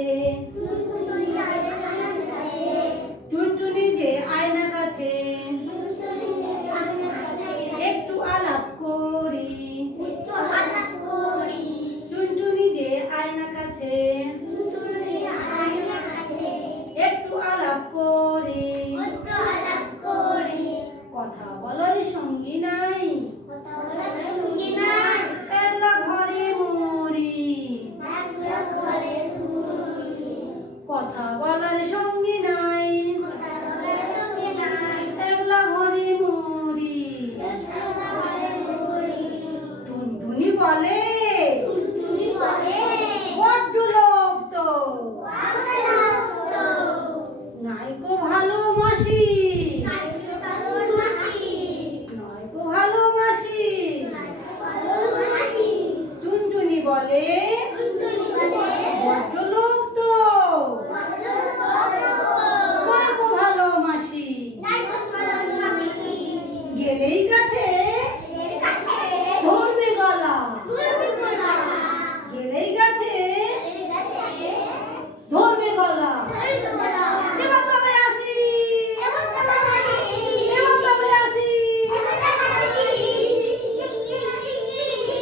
Namaste. Amém.